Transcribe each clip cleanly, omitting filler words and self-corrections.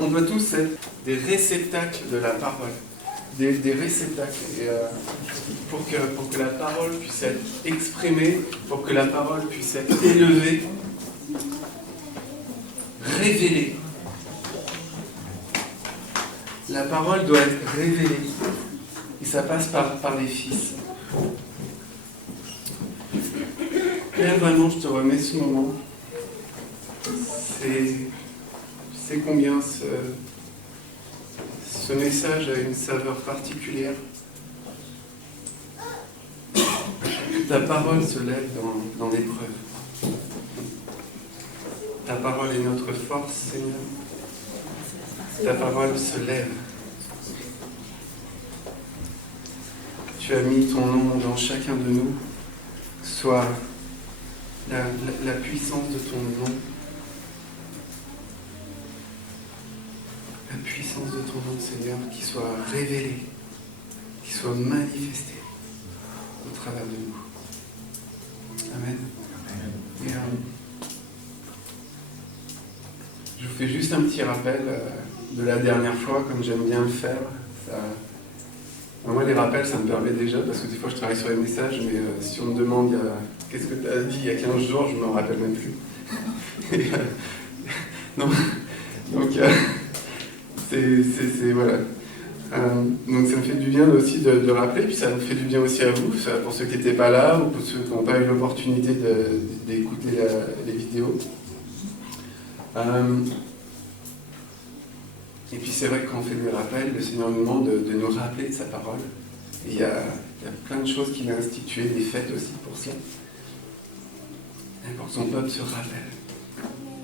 on doit tous être des réceptacles de la parole. Des réceptacles. Et, pour que la parole puisse être exprimée, pour que la parole puisse être élevée, révélée. La parole doit être révélée. Et ça passe par les fils. Père, vraiment, je te remets ce moment. C'est combien ce message a une saveur particulière. Que ta parole se lève dans l'épreuve. Ta parole est notre force, Seigneur. Ta parole se lève. Tu as mis ton nom dans chacun de nous. Soit la puissance de ton nom. La puissance de ton nom, Seigneur, qui soit révélée, qui soit manifestée au travers de nous. Amen. Et, je vous fais juste un petit rappel de la dernière fois, comme j'aime bien le faire. Moi, les rappels, ça me permet déjà, parce que des fois, je travaille sur les messages, mais si on me demande qu'est-ce que tu as dit il y a 15 jours, je ne m'en rappelle même plus. Non. Donc, c'est voilà. Donc ça me fait du bien aussi de rappeler, puis ça me fait du bien aussi à vous, pour ceux qui n'étaient pas là, ou pour ceux qui n'ont pas eu l'opportunité d'écouter les vidéos. Et puis c'est vrai que quand on fait des rappels, le Seigneur nous demande de nous rappeler de sa parole. Et il y a plein de choses qu'il a instituées, des fêtes aussi pour ça. Et pour que son peuple se rappelle.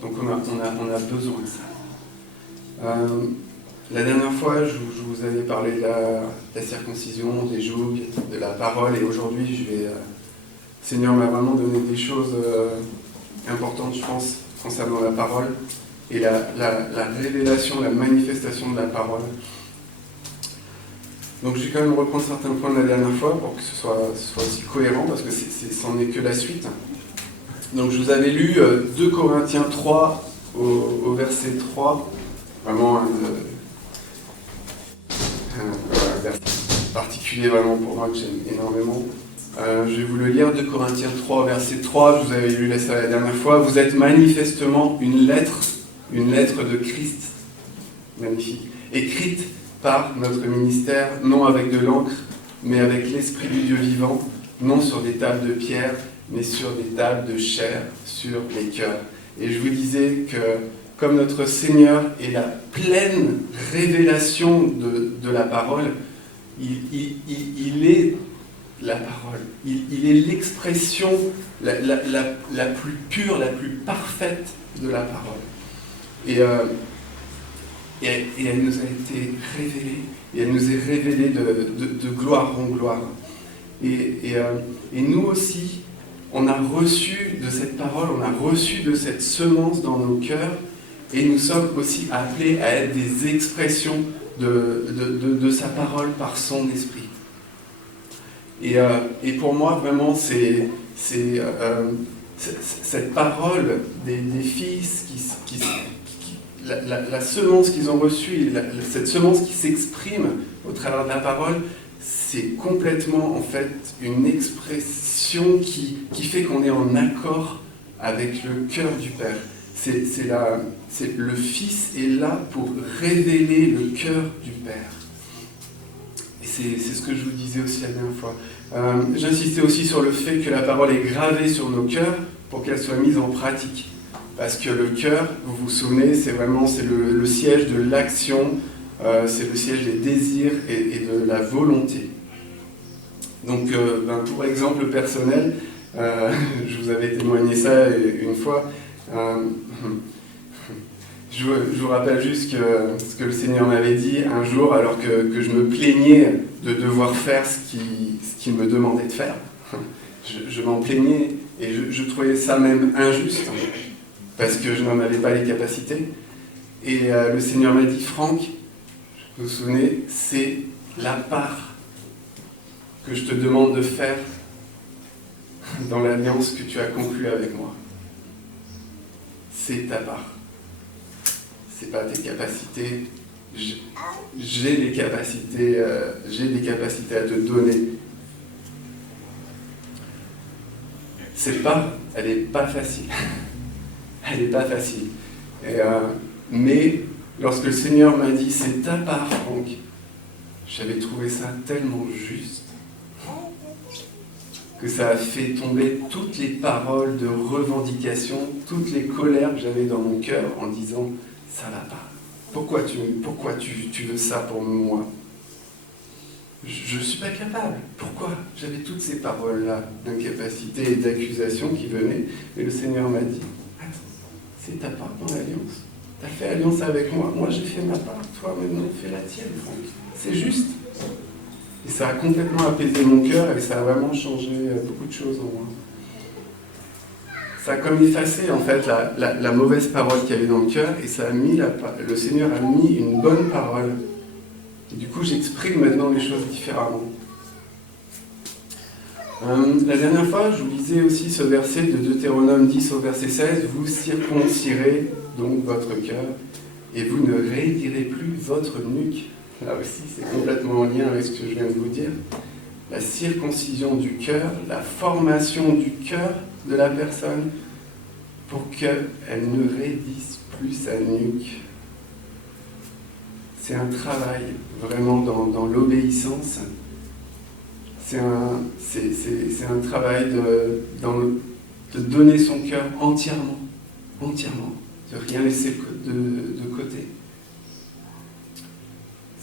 Donc on a besoin de ça. La dernière fois, je vous avais parlé de la circoncision, des jougs, de la parole, et aujourd'hui, le Seigneur m'a vraiment donné des choses importantes, je pense, concernant la parole, et la révélation, la manifestation de la parole. Donc je vais quand même reprendre certains points de la dernière fois pour que ce soit aussi cohérent, parce que c'en est que la suite. Donc je vous avais lu 2 Corinthiens 3 au verset 3, vraiment un verset particulier vraiment pour moi que j'aime énormément. Je vais vous le lire, 2 Corinthiens 3, verset 3, je vous avais lu ça la dernière fois. Vous êtes manifestement une lettre de Christ, magnifique, écrite par notre ministère, non avec de l'encre, mais avec l'Esprit du Dieu vivant, non sur des tables de pierre, mais sur des tables de chair, sur les cœurs. Et je vous disais que comme notre Seigneur est la pleine révélation de la parole, il est la parole. Il est l'expression la plus pure, la plus parfaite de la parole. Et elle nous a été révélée, et elle nous est révélée de gloire en gloire. Et nous aussi, on a reçu de cette parole, on a reçu de cette semence dans nos cœurs, et nous sommes aussi appelés à être des expressions de sa parole par son esprit. Et pour moi, vraiment, c'est cette parole des fils, la semence qu'ils ont reçue, cette semence qui s'exprime au travers de la parole, c'est complètement en fait une expression qui fait qu'on est en accord avec le cœur du Père. Le Fils est là pour révéler le cœur du Père. Et c'est ce que je vous disais aussi la dernière fois. J'insistais aussi sur le fait que la parole est gravée sur nos cœurs pour qu'elle soit mise en pratique. Parce que le cœur, vous vous souvenez, c'est le siège de l'action, c'est le siège des désirs et de la volonté. Donc, pour exemple personnel, je vous avais témoigné ça une fois. Je vous rappelle juste ce que le Seigneur m'avait dit un jour, alors que je me plaignais de devoir faire ce qu'il me demandait de faire. Je m'en plaignais et je trouvais ça même injuste, parce que je n'en avais pas les capacités. Et le Seigneur m'a dit, Franck, vous vous souvenez, c'est la part que je te demande de faire dans l'alliance que tu as conclue avec moi. C'est ta part. c'est pas tes capacités. J'ai des capacités à te donner. Elle n'est pas facile. Elle n'est pas facile. Mais lorsque le Seigneur m'a dit, c'est ta part, Franck, j'avais trouvé ça tellement juste que ça a fait tomber toutes les paroles de revendication, toutes les colères que j'avais dans mon cœur en disant, ça va pas. Pourquoi tu veux ça pour moi? Je ne suis pas capable. Pourquoi? J'avais toutes ces paroles-là d'incapacité et d'accusation qui venaient. Et le Seigneur m'a dit, attends, c'est ta part dans l'alliance. Tu as fait alliance avec moi. Moi, j'ai fait ma part. Toi, maintenant, fais la tienne, Franck. C'est juste. Et ça a complètement apaisé mon cœur et ça a vraiment changé beaucoup de choses en moi. Ça a comme effacé en fait la mauvaise parole qu'il y avait dans le cœur et ça a mis le Seigneur a mis une bonne parole. Et du coup, j'exprime maintenant les choses différemment. La dernière fois, je vous lisais aussi ce verset de Deutéronome 10 au verset 16. Vous circoncirez donc votre cœur et vous ne raidirez plus votre nuque. Là aussi, c'est complètement en lien avec ce que je viens de vous dire. La circoncision du cœur, la formation du cœur de la personne pour qu'elle ne raidisse plus sa nuque. C'est un travail vraiment dans l'obéissance. C'est un travail de donner son cœur entièrement, de rien laisser de côté.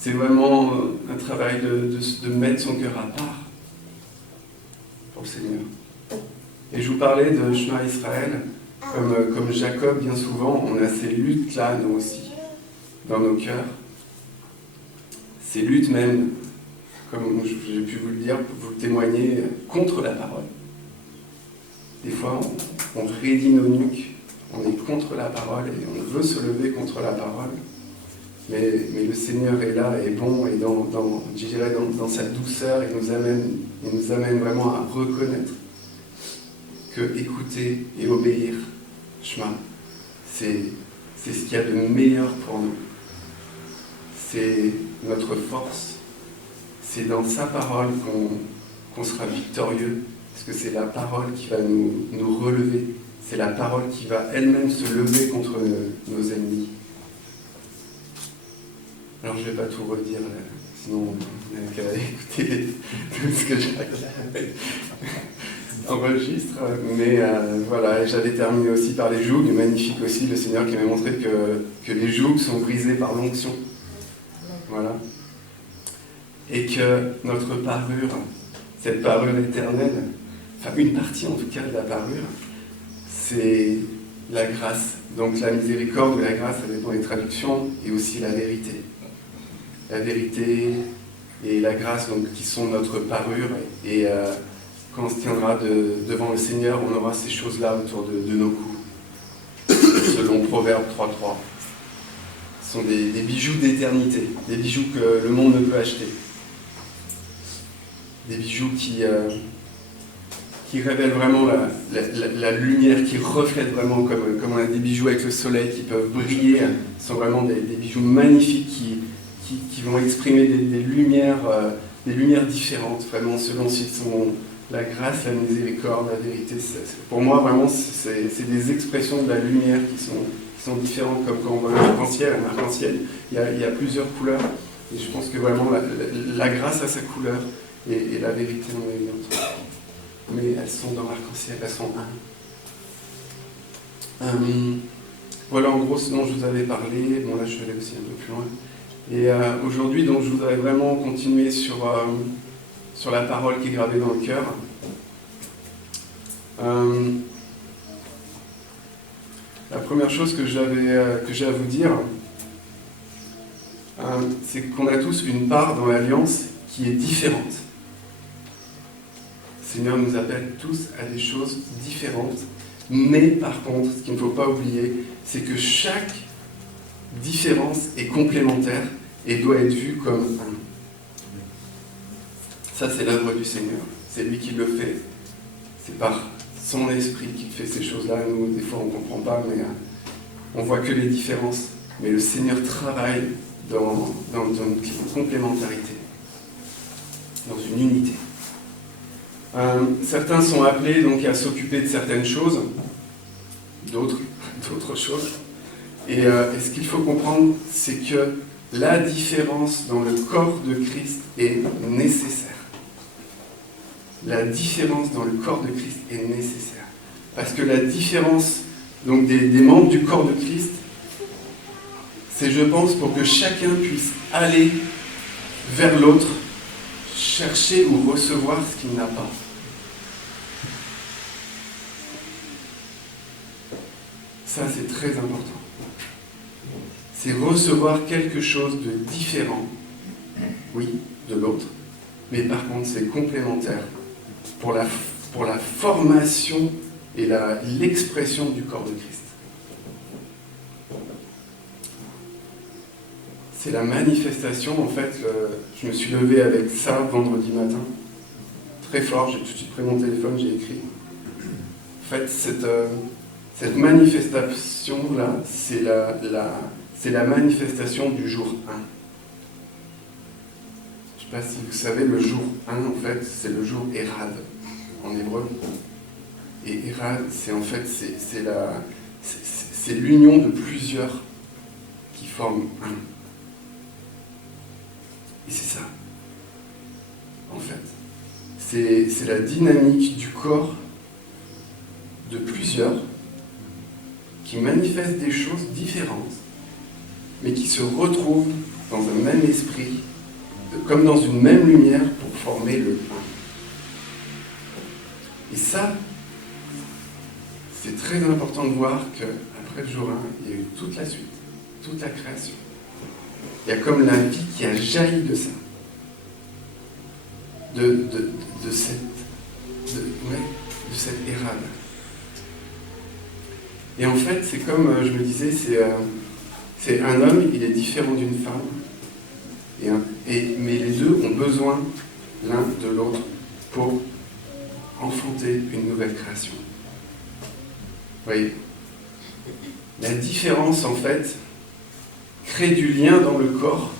C'est vraiment un travail de mettre son cœur à part pour le Seigneur. Et je vous parlais de Shema Israël, comme Jacob, bien souvent, on a ces luttes-là, nous aussi, dans nos cœurs. Ces luttes même, comme j'ai pu vous le dire, pour vous le témoigner, contre la parole. Des fois, on raidit nos nuques, on est contre la parole et on veut se lever contre la parole. Mais le Seigneur est là, est bon, et je dirais dans sa douceur, il nous amène vraiment à reconnaître que écouter et obéir, Shema, c'est ce qu'il y a de meilleur pour nous. C'est notre force. C'est dans sa parole qu'on sera victorieux, parce que c'est la parole qui va nous relever. C'est la parole qui va elle-même se lever contre nos ennemis. Alors je ne vais pas tout redire, là, sinon on n'a qu'à écouter tout ce que j'enregistre. Mais voilà, j'avais terminé aussi par les jougs, magnifique aussi, le Seigneur qui m'a montré que les jougs sont brisés par l'onction. Voilà. Et que notre parure, cette parure éternelle, enfin une partie en tout cas de la parure, c'est la grâce. Donc la miséricorde ou la grâce, ça dépend des traductions, et aussi la vérité. La vérité et la grâce donc, qui sont notre parure. Et quand on se tiendra devant le Seigneur, on aura ces choses-là autour de nos cous. Selon Proverbe 3.3. Ce sont des bijoux d'éternité, des bijoux que le monde ne peut acheter. Des bijoux qui révèlent vraiment la lumière, qui reflètent vraiment comme on a des bijoux avec le soleil qui peuvent briller. Ce sont vraiment des bijoux magnifiques qui vont exprimer des lumières différentes, vraiment selon s'ils sont la grâce, la miséricorde, la vérité. Pour moi, vraiment, c'est des expressions de la lumière qui sont différentes, comme quand on voit un arc-en-ciel. Il y a plusieurs couleurs, et je pense que vraiment la grâce a sa couleur, et la vérité en a une autre. Mais elles sont dans l'arc-en-ciel, elles sont un. Voilà en gros ce dont je vous avais parlé. Bon là je vais aller aussi un peu plus loin. Et aujourd'hui donc je voudrais vraiment continuer sur la parole qui est gravée dans le cœur. La première chose que j'ai à vous dire, c'est qu'on a tous une part dans l'alliance qui est différente. Le Seigneur nous appelle tous à des choses différentes, mais par contre, ce qu'il ne faut pas oublier, c'est que chaque différence est complémentaire et doit être vue comme un. Ça, c'est l'œuvre du Seigneur. C'est lui qui le fait. C'est par son esprit qu'il fait ces choses-là. Nous, des fois, on ne comprend pas, mais on voit que les différences. mais le Seigneur travaille dans une complémentarité, dans une unité. Certains sont appelés donc à s'occuper de certaines choses, d'autres choses. Et ce qu'il faut comprendre, c'est que la différence dans le corps de Christ est nécessaire. La différence dans le corps de Christ est nécessaire. Parce que la différence donc, des membres du corps de Christ, c'est, je pense, pour que chacun puisse aller vers l'autre, chercher ou recevoir ce qu'il n'a pas. Ça, c'est très important. C'est recevoir quelque chose de différent, oui, de l'autre, mais par contre, c'est complémentaire pour la formation et l'expression du corps de Christ. C'est la manifestation, en fait, je me suis levé avec ça vendredi matin, très fort, j'ai tout de suite pris mon téléphone, j'ai écrit. En fait, cette manifestation-là, c'est la manifestation du jour 1. Je ne sais pas si vous savez, le jour 1, en fait, c'est le jour Érad, en hébreu. Et Érad, c'est en fait, c'est l'union de plusieurs qui forment un. Et c'est ça, en fait. C'est la dynamique du corps de plusieurs qui manifestent des choses différentes, mais qui se retrouvent dans un même esprit, comme dans une même lumière pour former le un. Et ça, c'est très important de voir qu'après le jour 1, il y a eu toute la suite, toute la création. Il y a comme la vie qui a jailli de ça, de cette érade. Et en fait, c'est comme je me disais, c'est un homme, il est différent d'une femme, mais les deux ont besoin l'un de l'autre pour enfanter une nouvelle création. Vous voyez ? La différence, en fait, crée du lien dans le corps.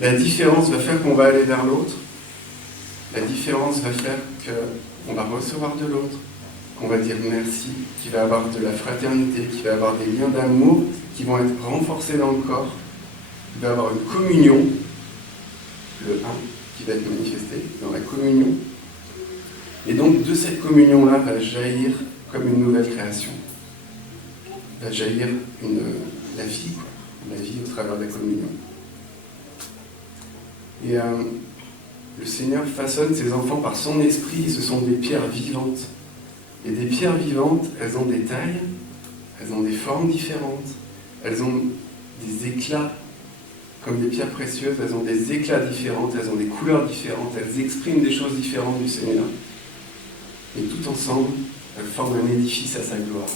La différence va faire qu'on va aller vers l'autre. La différence va faire qu'on va recevoir de l'autre, qu'on va dire merci, qu'il va y avoir de la fraternité, qu'il va y avoir des liens d'amour qui vont être renforcés dans le corps. Il va y avoir une communion, le 1, qui va être manifesté dans la communion. Et donc, de cette communion-là va jaillir comme une nouvelle création. Va jaillir la vie, quoi. La vie au travers de la communion. Et le Seigneur façonne ses enfants par son esprit, ce sont des pierres vivantes. Et des pierres vivantes, elles ont des tailles, elles ont des formes différentes, elles ont des éclats, comme des pierres précieuses, elles ont des éclats différents, elles ont des couleurs différentes, elles expriment des choses différentes du Seigneur. Et tout ensemble, elles forment un édifice à sa gloire.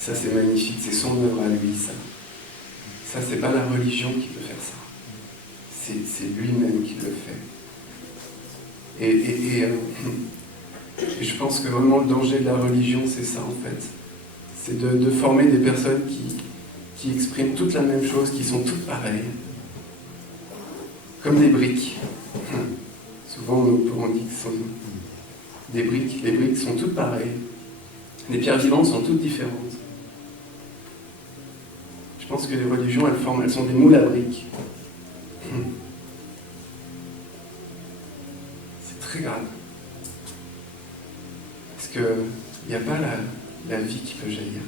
Ça, c'est magnifique, c'est son œuvre à lui, ça. Ça, c'est pas la religion qui peut faire ça. C'est lui-même qui le fait. Et je pense que vraiment le danger de la religion, c'est ça, en fait. C'est de former des personnes qui expriment toutes la même chose, qui sont toutes pareilles. Comme des briques. Souvent, on dit que ce sont des briques. Les briques sont toutes pareilles. Les pierres vivantes sont toutes différentes. Je pense que les religions, elles sont des moules à briques. C'est très grave. Parce qu'il n'y a pas la vie qui peut jaillir.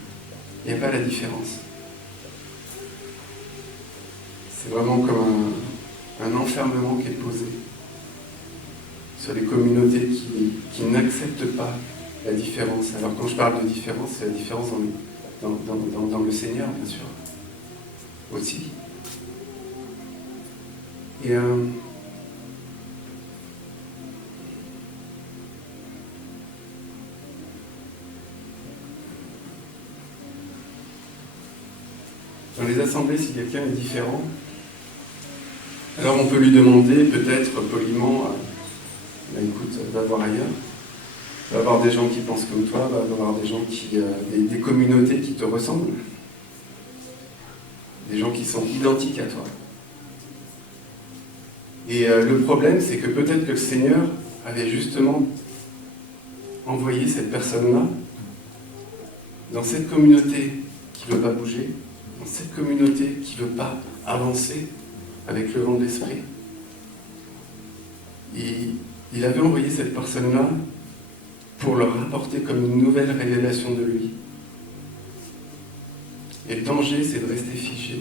Il n'y a pas la différence. C'est vraiment comme un enfermement qui est posé sur les communautés qui n'acceptent pas la différence. Alors quand je parle de différence, c'est la différence dans le Seigneur, bien sûr. Aussi. Et dans les assemblées, si quelqu'un est différent, alors on peut lui demander peut-être poliment, écoute, va voir ailleurs. Il va y avoir des gens qui pensent comme toi, il va y avoir des gens des communautés qui te ressemblent. des gens qui sont identiques à toi. Et le problème, c'est que peut-être que le Seigneur avait justement envoyé cette personne-là dans cette communauté qui ne veut pas bouger, dans cette communauté qui ne veut pas avancer avec le vent de l'esprit. Et il avait envoyé cette personne-là pour leur apporter comme une nouvelle révélation de lui. Et le danger, c'est de rester figé.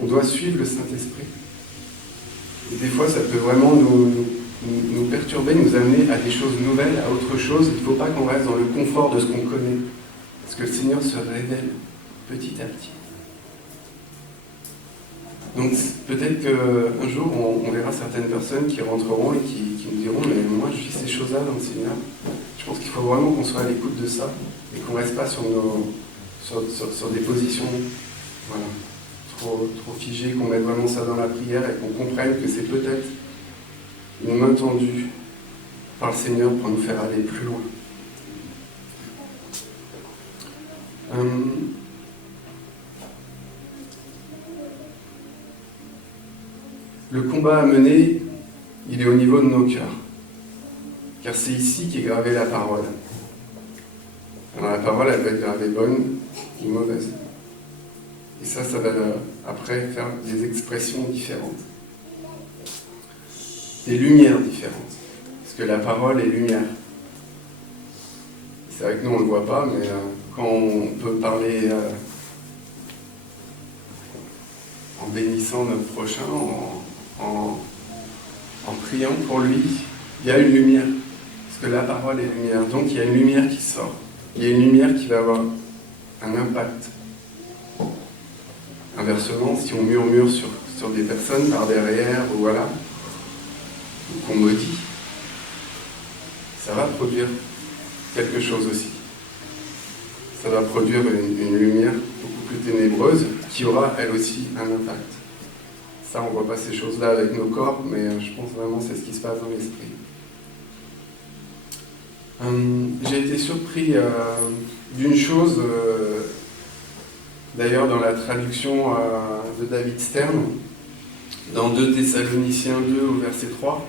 On doit suivre le Saint-Esprit. Et des fois, ça peut vraiment nous perturber, nous amener à des choses nouvelles, à autre chose. Il ne faut pas qu'on reste dans le confort de ce qu'on connaît. Parce que le Seigneur se révèle petit à petit. Donc peut-être qu'un jour, on verra certaines personnes qui rentreront et qui nous diront « Mais moi, je vis ces choses-là dans le Seigneur. » Je pense qu'il faut vraiment qu'on soit à l'écoute de ça et qu'on ne reste pas sur des positions voilà, trop figées, qu'on mette vraiment ça dans la prière et qu'on comprenne que c'est peut-être une main tendue par le Seigneur pour nous faire aller plus loin. Le combat à mener, il est au niveau de nos cœurs. Car c'est ici qu'est gravée la parole. Alors la parole, elle va être gravée bonne ou mauvaise. Et ça va après faire des expressions différentes. Des lumières différentes. Parce que la parole est lumière. C'est vrai que nous, on ne le voit pas, mais quand on peut parler en bénissant notre prochain, en priant pour lui, il y a une lumière. Parce que la parole est lumière. Donc il y a une lumière qui sort. Il y a une lumière qui va avoir un impact. Inversement, si on murmure sur des personnes par derrière, ou voilà, ou qu'on maudit, ça va produire quelque chose aussi. Ça va produire une lumière beaucoup plus ténébreuse qui aura elle aussi un impact. Ça, on ne voit pas ces choses-là avec nos corps, mais je pense vraiment que c'est ce qui se passe dans l'esprit. J'ai été surpris d'une chose, d'ailleurs dans la traduction de David Stern, dans 2 Thessaloniciens 2 au verset 3,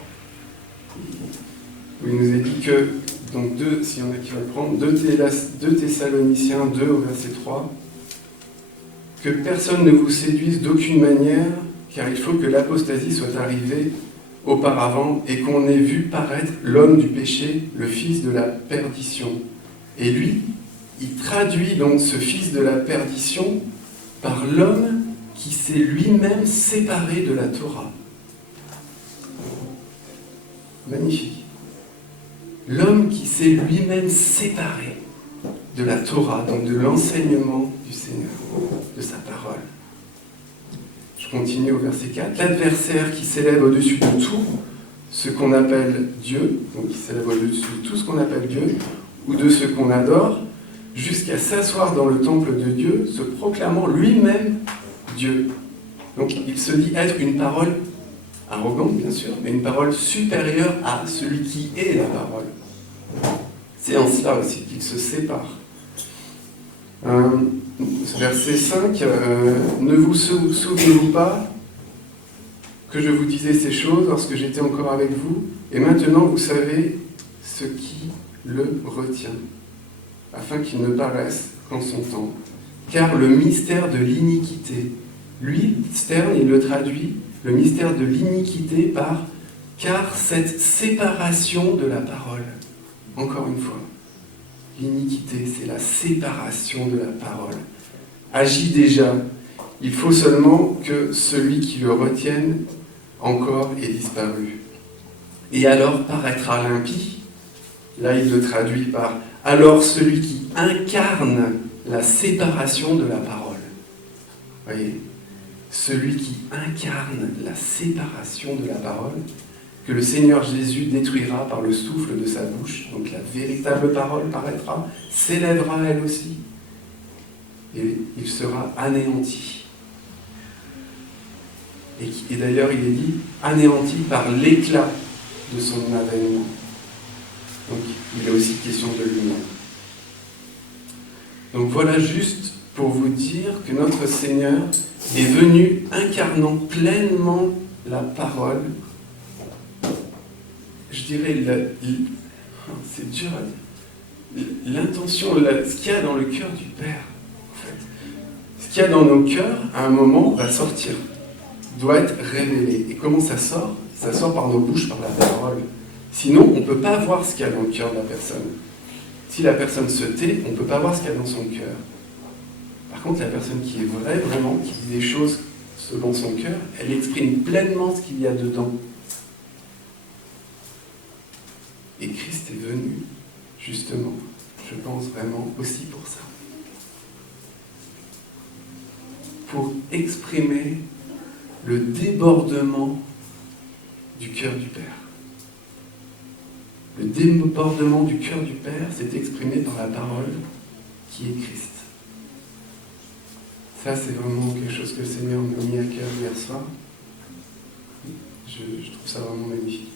où il nous est dit que, donc s'il y en a qui veulent prendre, 2 Thessaloniciens 2 au verset 3, que personne ne vous séduise d'aucune manière, car il faut que l'apostasie soit arrivée auparavant et qu'on ait vu paraître l'homme du péché, le fils de la perdition. Et lui, il traduit donc ce fils de la perdition par l'homme qui s'est lui-même séparé de la Torah. Magnifique. L'homme qui s'est lui-même séparé de la Torah, donc de l'enseignement du Seigneur, de sa parole. Je continue au verset 4. L'adversaire qui s'élève au-dessus de tout ce qu'on appelle Dieu, donc qui s'élève au-dessus de tout ce qu'on appelle Dieu, ou de ce qu'on adore, jusqu'à s'asseoir dans le temple de Dieu, se proclamant lui-même Dieu. Donc il se dit être une parole arrogante, bien sûr, mais une parole supérieure à celui qui est la parole. C'est en cela aussi qu'il se sépare. Verset 5, ne vous souvenez-vous pas que je vous disais ces choses lorsque j'étais encore avec vous, et maintenant vous savez ce qui le retient, afin qu'il ne paraisse qu'en son temps. Car le mystère de l'iniquité, lui, Stern, il le traduit, le mystère de l'iniquité par « car cette séparation de la parole ». Encore une fois, l'iniquité, c'est la séparation de la parole. Agit déjà. Il faut seulement que celui qui le retienne encore ait disparu. Et alors paraîtra l'impie. Là, il le traduit par « alors celui qui incarne la séparation de la parole ». Voyez, celui qui incarne la séparation de la parole, que le Seigneur Jésus détruira par le souffle de sa bouche, donc la véritable parole paraîtra, s'élèvera elle aussi, et il sera anéanti. Et d'ailleurs, il est dit, anéanti par l'éclat de son avènement. Donc, il est aussi question de lumière. Donc voilà juste pour vous dire que notre Seigneur est venu incarnant pleinement la parole. Je dirais, c'est dur à dire, l'intention, ce qu'il y a dans le cœur du Père, en fait. Ce qu'il y a dans nos cœurs, à un moment, va sortir, doit être révélé. Et comment ça sort? Ça sort par nos bouches, par la parole. Sinon, on ne peut pas voir ce qu'il y a dans le cœur de la personne. Si la personne se tait, on ne peut pas voir ce qu'il y a dans son cœur. Par contre, la personne qui est vraie, vraiment, qui dit des choses selon son cœur, elle exprime pleinement ce qu'il y a dedans. Et Christ est venu, justement, je pense vraiment aussi pour ça. Pour exprimer le débordement du cœur du Père. Le débordement du cœur du Père s'est exprimé par la parole qui est Christ. Ça, c'est vraiment quelque chose que le Seigneur m'a mis à cœur hier soir. Je trouve ça vraiment magnifique.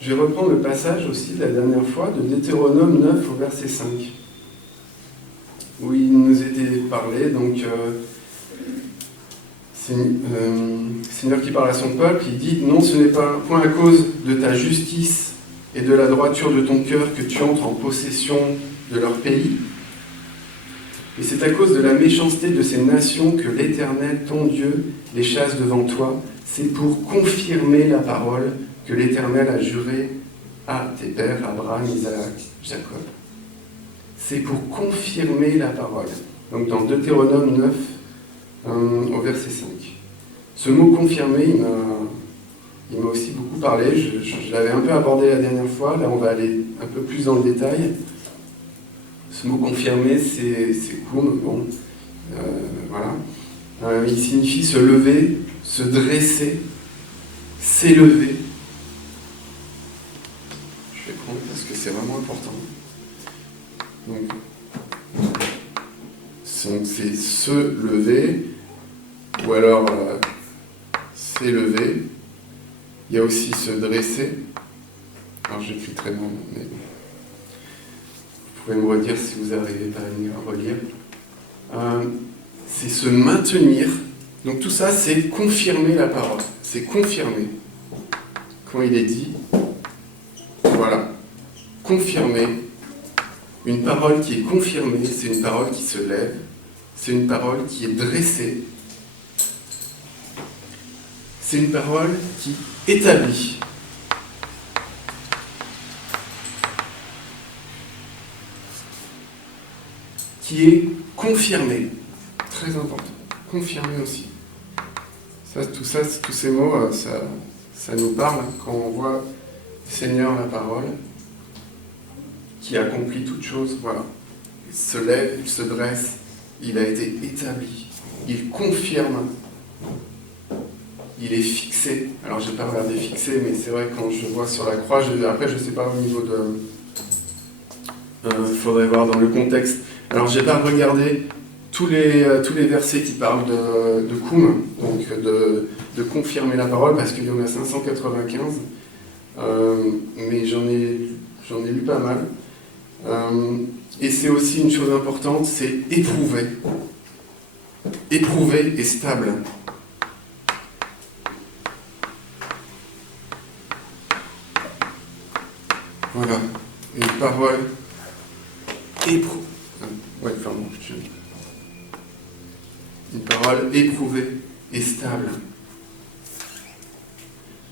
Je vais reprendre le passage aussi de la dernière fois de Deutéronome 9 au verset 5, où il nous était parlé, donc Seigneur qui parle à son peuple, il dit « Non, ce n'est pas point à cause de ta justice et de la droiture de ton cœur que tu entres en possession de leur pays, et c'est à cause de la méchanceté de ces nations que l'Éternel, ton Dieu, les chasse devant toi. C'est pour confirmer la parole que l'Éternel a juré à tes pères, Abraham, Isaac, Jacob. » C'est pour confirmer la parole. Donc dans Deutéronome 9, au verset 5. Ce mot « confirmer », il m'a aussi beaucoup parlé. Je l'avais un peu abordé la dernière fois. Là, on va aller un peu plus dans le détail. Ce mot « confirmer », c'est cool, bon, voilà. Il signifie se lever, se dresser, s'élever. Je vais prendre parce que c'est vraiment important. Donc, c'est se lever, ou alors s'élever. Il y a aussi se dresser. Alors j'écris très mal, mais vous pouvez me redire si vous n'arrivez pas à relire. C'est se maintenir. Donc tout ça, c'est confirmer la parole. C'est confirmer. Quand il est dit, voilà, confirmer. Une parole qui est confirmée, c'est une parole qui se lève. C'est une parole qui est dressée. C'est une parole qui établit. Qui est confirmée. Très important. Confirmée aussi. Tous ces mots, ça nous parle quand on voit le Seigneur, la parole, qui accomplit toutes choses. Voilà. Il se lève, il se dresse, il a été établi. Il confirme. Il est fixé. Alors, je n'ai pas regardé fixé, mais c'est vrai, quand je vois sur la croix, après, je ne sais pas au niveau de... Il faudrait voir dans le contexte. Alors, je n'ai pas regardé tous les versets qui parlent de Koum, donc de confirmer la parole, parce qu'il y en a 595, mais j'en ai lu pas mal. Et c'est aussi une chose importante, c'est éprouver. Éprouver et stable. Voilà, une parole éprouvée. Une parole éprouvée et stable.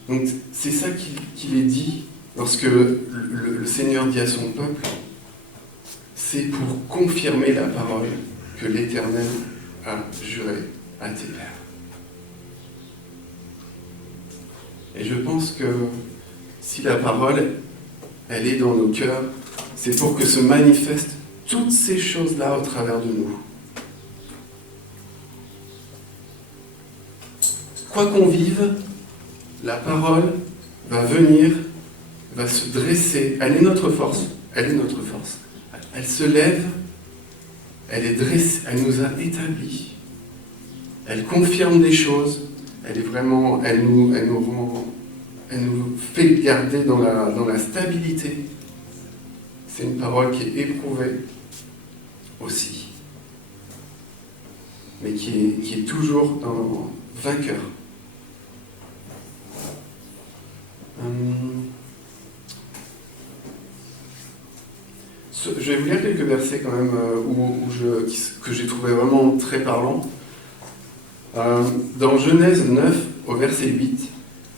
Donc c'est ça qu'il est dit lorsque le Seigneur dit à son peuple, c'est pour confirmer la parole que l'Éternel a juré à tes pères. Et je pense que si la parole, elle est dans nos cœurs, c'est pour que se manifestent toutes ces choses-là au travers de nous. Quoi qu'on vive, la parole va venir, va se dresser. Elle est notre force. Elle est notre force. Elle se lève, elle est dressée, elle nous a établis. Elle confirme des choses. Elle est vraiment, elle nous rend elle nous fait garder dans la stabilité. C'est une parole qui est éprouvée aussi, mais qui est toujours vainqueur. Je vais vous lire quelques versets quand même que j'ai trouvé vraiment très parlants. Dans Genèse 9, au verset 8,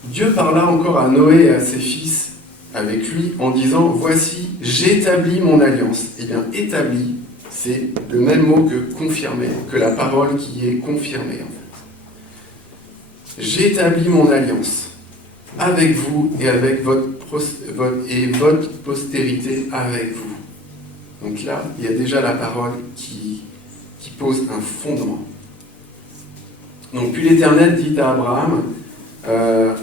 Dieu parla encore à Noé et à ses fils avec lui en disant « Voici, j'établis mon alliance ». Eh bien, établi, c'est le même mot que confirmer, que la parole qui est confirmée en fait. J'établis mon alliance avec vous et avec votre postérité avec vous. Donc là, il y a déjà la parole qui pose un fondement. Donc puis l'Éternel dit à Abraham,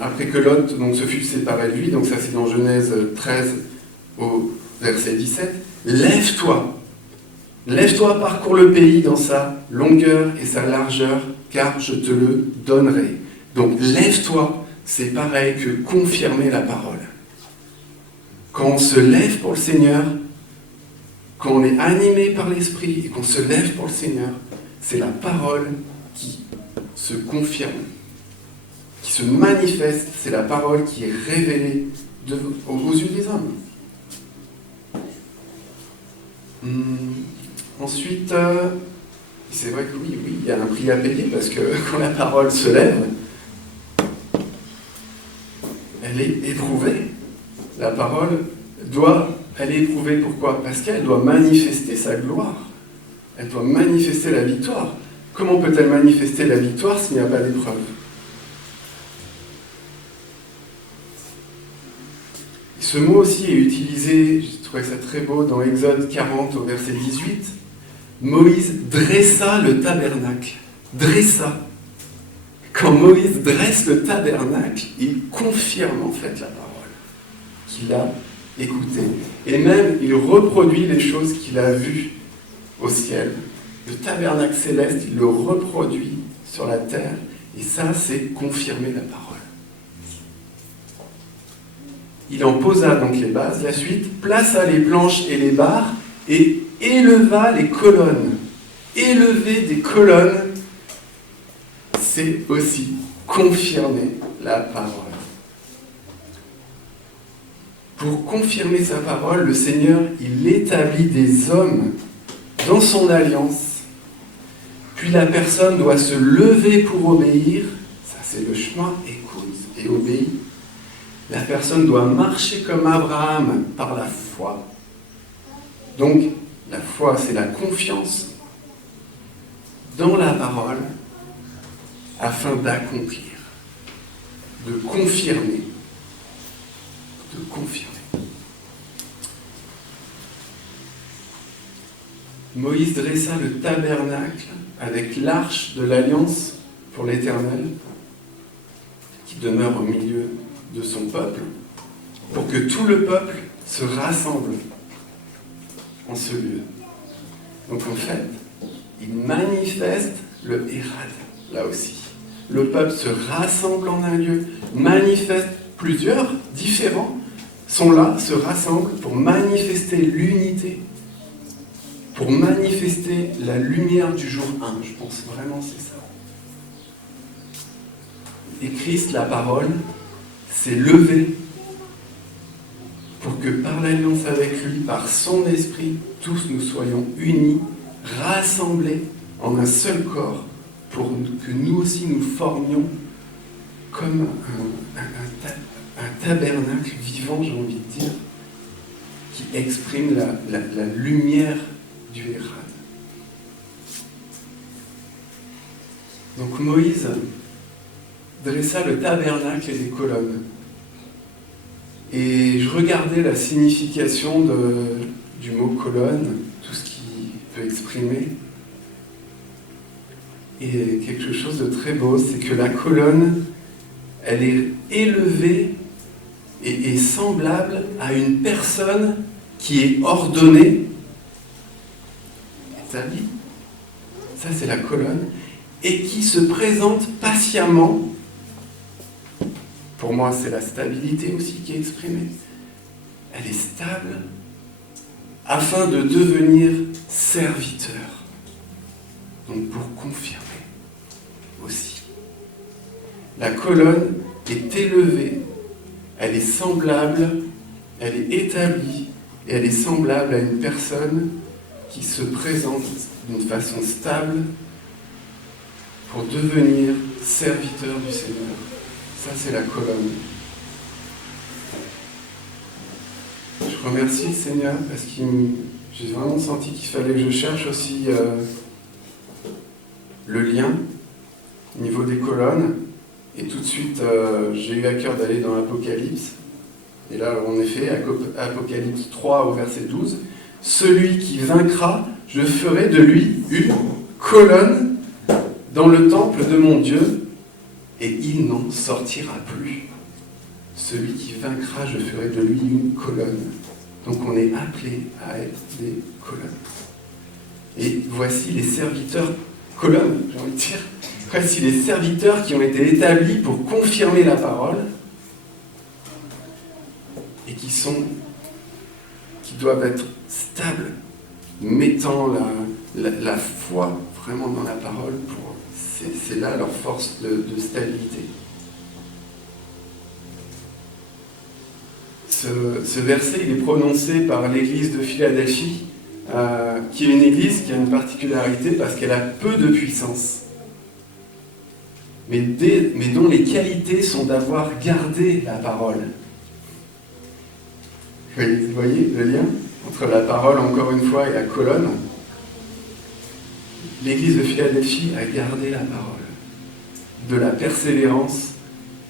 après que Lot se fut séparé de lui, donc ça c'est dans Genèse 13 au verset 17, lève-toi, parcours le pays dans sa longueur et sa largeur, car je te le donnerai. Donc lève-toi, c'est pareil que confirmer la parole. Quand on se lève pour le Seigneur, quand on est animé par l'Esprit et qu'on se lève pour le Seigneur, c'est la parole qui se confirme, qui se manifeste, c'est la parole qui est révélée aux yeux des hommes. Ensuite, c'est vrai que oui, il y a un prix à payer parce que quand la parole se lève, elle est éprouvée. La parole elle est éprouvée, pourquoi ? Parce qu'elle doit manifester sa gloire. Elle doit manifester la victoire. Comment peut-elle manifester la victoire s'il n'y a pas d'épreuve ? Ce mot aussi est utilisé, j'ai trouvé ça très beau, dans Exode 40 au verset 18. Moïse dressa le tabernacle. Dressa. Quand Moïse dresse le tabernacle, il confirme en fait la parole qu'il a écoutée. Et même, il reproduit les choses qu'il a vues au ciel. Le tabernacle céleste, il le reproduit sur la terre. Et ça, c'est confirmer la parole. Il en posa donc les bases. La suite, plaça les planches et les barres et éleva les colonnes. Élever des colonnes, c'est aussi confirmer la parole. Pour confirmer sa parole, le Seigneur, il établit des hommes dans son alliance. Puis la personne doit se lever pour obéir. Ça, c'est le chemin. Écoute et obéis. La personne doit marcher comme Abraham par la foi. Donc, la foi, c'est la confiance dans la parole afin d'accomplir, de confirmer. Moïse dressa le tabernacle avec l'arche de l'alliance pour l'Éternel, qui demeure au milieu de son peuple, pour que tout le peuple se rassemble en ce lieu. Donc en fait, il manifeste le Hérad, là aussi. Le peuple se rassemble en un lieu, manifeste plusieurs, différents, sont là, se rassemblent pour manifester l'unité, pour manifester la lumière du jour 1. Je pense vraiment que c'est ça. Et Christ, la parole, s'est levé pour que par l'alliance avec lui, par son esprit, tous nous soyons unis, rassemblés en un seul corps, pour que nous aussi nous formions comme un tabernacle vivant, j'ai envie de dire, qui exprime la lumière du Hérad. Donc Moïse dressa le tabernacle et les colonnes. Et je regardais la signification du mot colonne, tout ce qu'il peut exprimer. Et quelque chose de très beau, c'est que la colonne, elle est élevée et semblable à une personne qui est ordonnée, établie. Ça, c'est la colonne. Et qui se présente patiemment pour moi, c'est la stabilité aussi qui est exprimée. Elle est stable afin de devenir serviteur. Donc pour confirmer aussi. La colonne est élevée, elle est semblable, elle est établie et elle est semblable à une personne qui se présente d'une façon stable pour devenir serviteur du Seigneur. Ça, c'est la colonne. Je remercie le Seigneur parce que j'ai vraiment senti qu'il fallait que je cherche aussi le lien au niveau des colonnes. Et tout de suite, j'ai eu à cœur d'aller dans l'Apocalypse. Et là, en effet, Apocalypse 3 au verset 12, « Celui qui vaincra, je ferai de lui une colonne dans le temple de mon Dieu, et il n'en sortira plus. Celui qui vaincra, je ferai de lui une colonne. » Donc on est appelé à être des colonnes. Et voici les serviteurs colonnes, j'ai envie de dire. Voici les serviteurs qui ont été établis pour confirmer la parole et qui doivent être stables, mettant la foi vraiment dans la parole. C'est là leur force de stabilité. Ce verset, il est prononcé par l'église de Philadelphie, qui est une église qui a une particularité parce qu'elle a peu de puissance, mais dont les qualités sont d'avoir gardé la parole. Vous voyez le lien entre la parole, encore une fois, et la colonne? L'église de Philadelphie a gardé la parole, de la persévérance,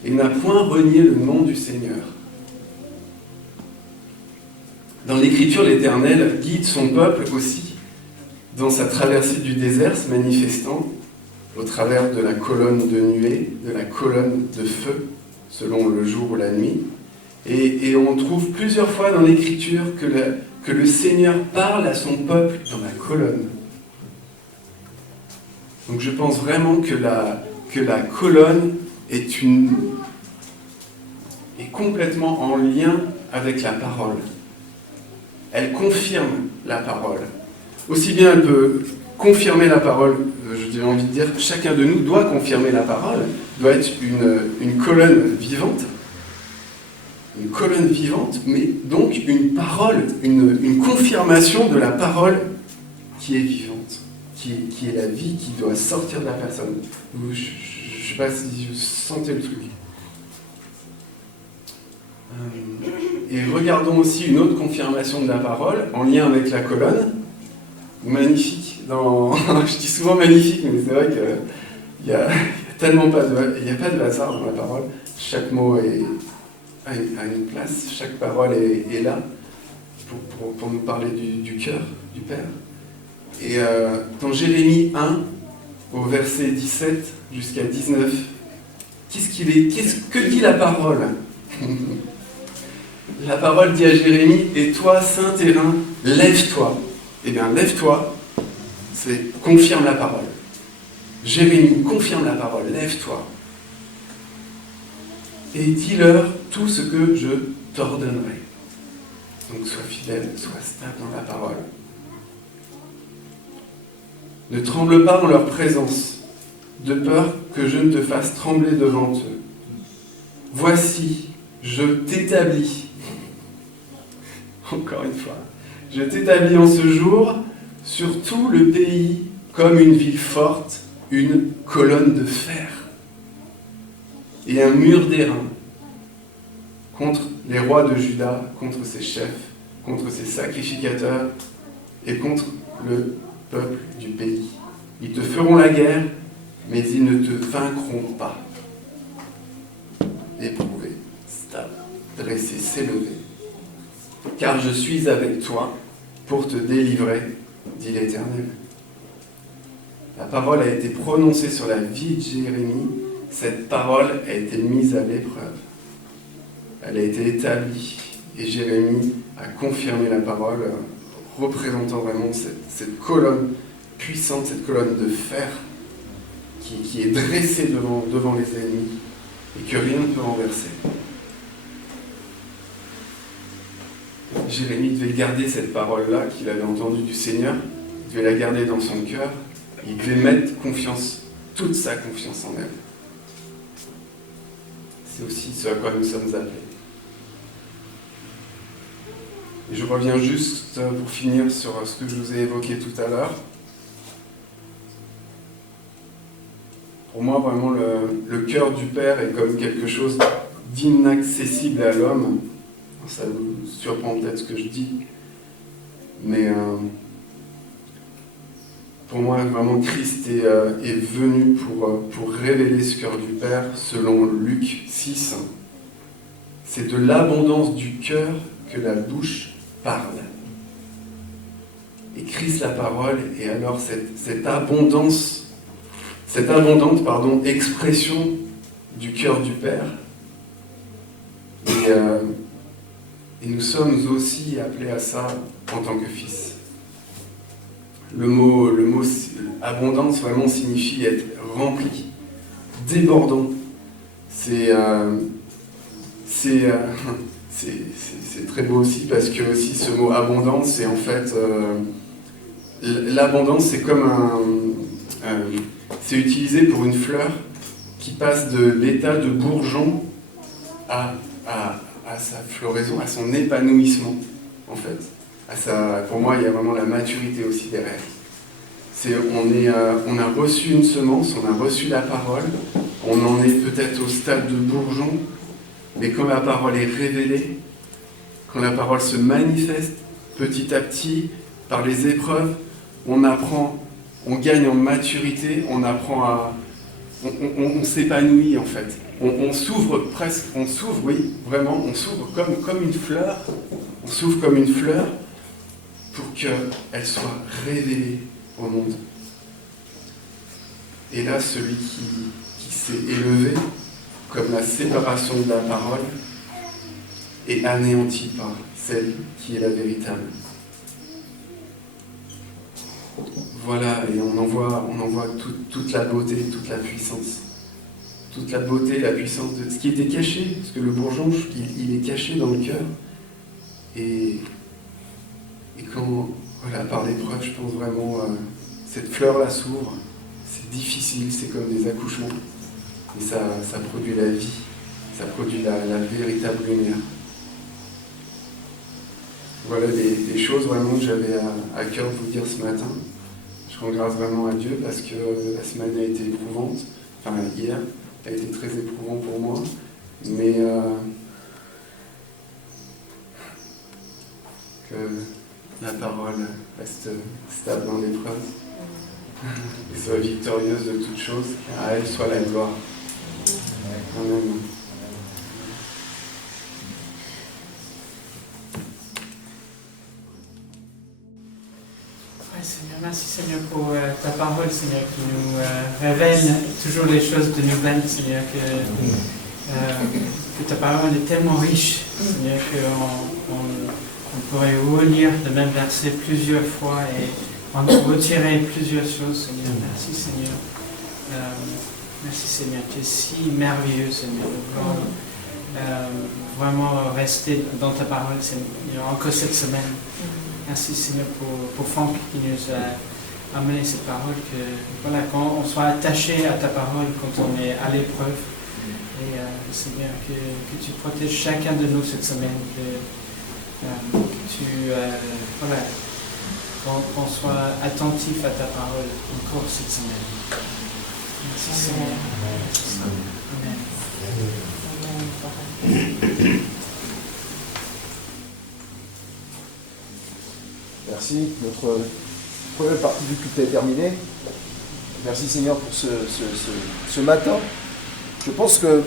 et n'a point renié le nom du Seigneur. Dans l'Écriture, l'Éternel guide son peuple aussi dans sa traversée du désert, se manifestant au travers de la colonne de nuée, de la colonne de feu, selon le jour ou la nuit. Et on trouve plusieurs fois dans l'Écriture que le Seigneur parle à son peuple dans la colonne. Donc je pense vraiment que la colonne est complètement en lien avec la parole. Elle confirme la parole. Aussi bien elle peut confirmer la parole, j'ai envie de dire, chacun de nous doit confirmer la parole, doit être une colonne vivante, mais donc une parole, une confirmation de la parole qui est vivante, qui est la vie qui doit sortir de la personne. Je ne sais pas si vous sentez le truc. Et regardons aussi une autre confirmation de la parole, en lien avec la colonne, magnifique. Je dis souvent magnifique, mais c'est vrai qu'il n'y a tellement pas de hasard dans la parole. Chaque mot a une place, chaque parole est là pour nous parler du cœur, du Père. Et dans Jérémie 1, au verset 17 jusqu'à 19, que dit la parole? La parole dit à Jérémie, « Et toi, Saint-Terrain, lève-toi. » Eh bien, lève-toi, c'est confirme la parole. Jérémie, confirme la parole, lève-toi. Et dis-leur tout ce que je t'ordonnerai. Donc, sois fidèle, sois stable dans la parole. Ne tremble pas en leur présence, de peur que je ne te fasse trembler devant eux. Voici, je t'établis. Encore une fois, je t'établis en ce jour sur tout le pays comme une ville forte, une colonne de fer et un mur d'airain contre les rois de Juda, contre ses chefs, contre ses sacrificateurs et contre le peuple du pays. Ils te feront la guerre, mais ils ne te vaincront pas. Éprouver, stable, dresser, s'élever. Car je suis avec toi pour te délivrer, dit l'Éternel. La parole a été prononcée sur la vie de Jérémie. Cette parole a été mise à l'épreuve. Elle a été établie. Et Jérémie a confirmé la parole, représentant vraiment cette colonne puissante, cette colonne de fer qui est dressée devant les ennemis et que rien ne peut renverser. Jérémie devait garder cette parole-là qu'il avait entendue du Seigneur, il devait la garder dans son cœur, il devait mettre confiance, toute sa confiance en elle. C'est aussi ce à quoi nous sommes appelés. Et je reviens juste pour finir sur ce que je vous ai évoqué tout à l'heure. Pour moi, vraiment, le cœur du Père est comme quelque chose d'inaccessible à l'homme. Ça vous surprend peut-être ce que je dis, mais pour moi, vraiment, Christ est venu pour révéler ce cœur du Père, selon Luc 6. C'est de l'abondance du cœur que la bouche parle. Et Christ, la parole, et alors cette abondante expression du cœur du Père. Et nous sommes aussi appelés à ça en tant que fils. Le mot abondance vraiment signifie être rempli, débordant. C'est très beau aussi parce que aussi ce mot abondance, c'est en fait l'abondance, c'est comme c'est utilisé pour une fleur qui passe de l'état de bourgeon à sa floraison, à son épanouissement, en fait. Pour moi, il y a vraiment la maturité aussi derrière. On a reçu une semence, on a reçu la parole, on en est peut-être au stade de bourgeon, mais quand la parole est révélée, quand la parole se manifeste petit à petit, par les épreuves, on apprend, on gagne en maturité, on apprend on s'épanouit en fait. On s'ouvre presque, oui, vraiment, on s'ouvre comme une fleur, on s'ouvre comme une fleur pour qu'elle soit révélée au monde. Et là, celui qui s'est élevé, comme la séparation de la parole, est anéanti par celle qui est la véritable. Voilà, et on en voit toute la beauté, toute la puissance. Toute la beauté, la puissance de ce qui était caché, parce que le bourgeon, il est caché dans le cœur. Et quand, voilà, par l'épreuve, je pense vraiment, cette fleur-là s'ouvre, c'est difficile, c'est comme des accouchements, mais ça produit la vie, ça produit la véritable lumière. Voilà des choses vraiment que j'avais à cœur de vous dire ce matin. Je rends grâce vraiment à Dieu parce que la semaine a été éprouvante, enfin hier a été très éprouvant pour moi, mais que la parole reste stable dans l'épreuve et soit victorieuse de toutes choses, à elle soit la gloire. Amen. Seigneur, merci Seigneur pour ta parole, Seigneur, qui nous révèle toujours les choses de nouvelles, Seigneur, que ta parole est tellement riche, Seigneur, qu'on pourrait relire le même verset plusieurs fois et en retirer plusieurs choses, Seigneur. Merci Seigneur. Merci Seigneur, tu es si merveilleux, Seigneur. Vraiment rester dans ta parole, Seigneur, encore cette semaine. Merci Seigneur pour Franck qui nous a amené cette parole, que voilà, quand on soit attaché à ta parole, quand on est à l'épreuve, et Seigneur, que tu protèges chacun de nous cette semaine, que tu, voilà, qu'on soit attentif à ta parole encore cette semaine. Merci Seigneur. Amen. Merci, notre première partie du culte est terminée. Merci Seigneur pour ce matin. Je pense que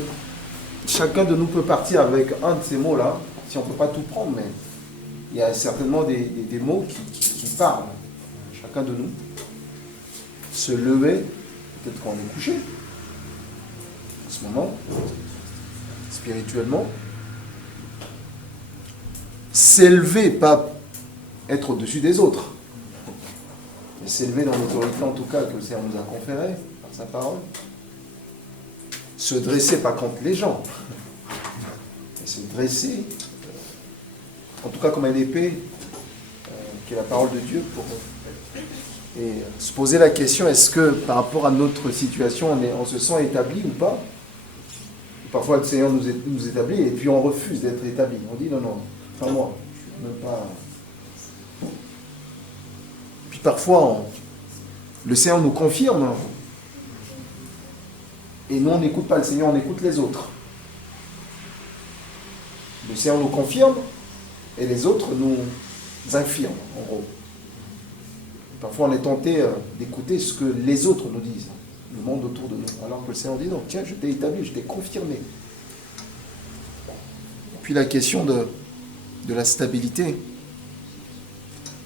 chacun de nous peut partir avec un de ces mots-là, si on ne peut pas tout prendre, mais il y a certainement des mots qui parlent à chacun de nous. Se lever, peut-être quand on est couché, en ce moment, spirituellement. S'élever, pas être au-dessus des autres, mais s'élever dans l'autorité en tout cas que le Seigneur nous a conférée par sa parole. se dresser pas contre les gens, mais se dresser, en tout cas comme une épée, qui est la parole de Dieu, et se poser la question, est-ce que par rapport à notre situation, on se sent établi ou pas? Parfois le Seigneur nous établit et puis on refuse d'être établi. On dit non, pas moi, je ne veux pas. Puis parfois, le Seigneur nous confirme et nous on n'écoute pas le Seigneur, on écoute les autres. Le Seigneur nous confirme et les autres nous infirment, en gros. Parfois on est tenté d'écouter ce que les autres nous disent, le monde autour de nous, alors que le Seigneur dit non, tiens, je t'ai établi, je t'ai confirmé. Et puis la question de la stabilité.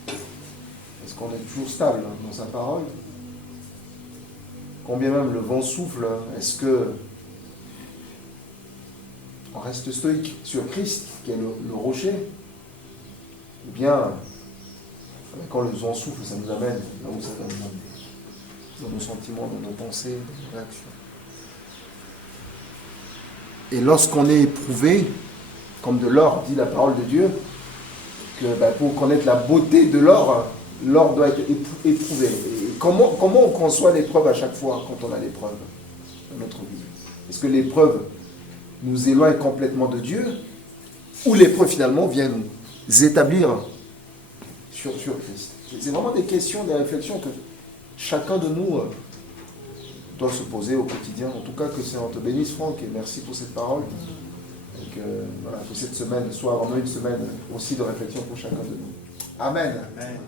Est-ce qu'on est toujours stable dans sa parole? Combien même le vent souffle, est-ce que on reste stoïque sur Christ, qui est le rocher? Ou bien, quand le vent souffle, ça nous amène là où ça va nous amener, dans nos sentiments, dans nos pensées, dans nos réactions. Et lorsqu'on est éprouvé, comme de l'or, dit la parole de Dieu, que pour connaître la beauté de l'or, l'or doit être éprouvé. Et comment on conçoit l'épreuve à chaque fois quand on a l'épreuve dans notre vie? Est-ce que l'épreuve nous éloigne complètement de Dieu, ou l'épreuve finalement vient nous établir sur Christ? C'est vraiment des questions, des réflexions que chacun de nous doit se poser au quotidien. En tout cas, que le Seigneur te bénisse, Franck, et merci pour cette parole. Et que cette semaine soit vraiment une semaine aussi de réflexion pour chacun de nous. Amen. Amen.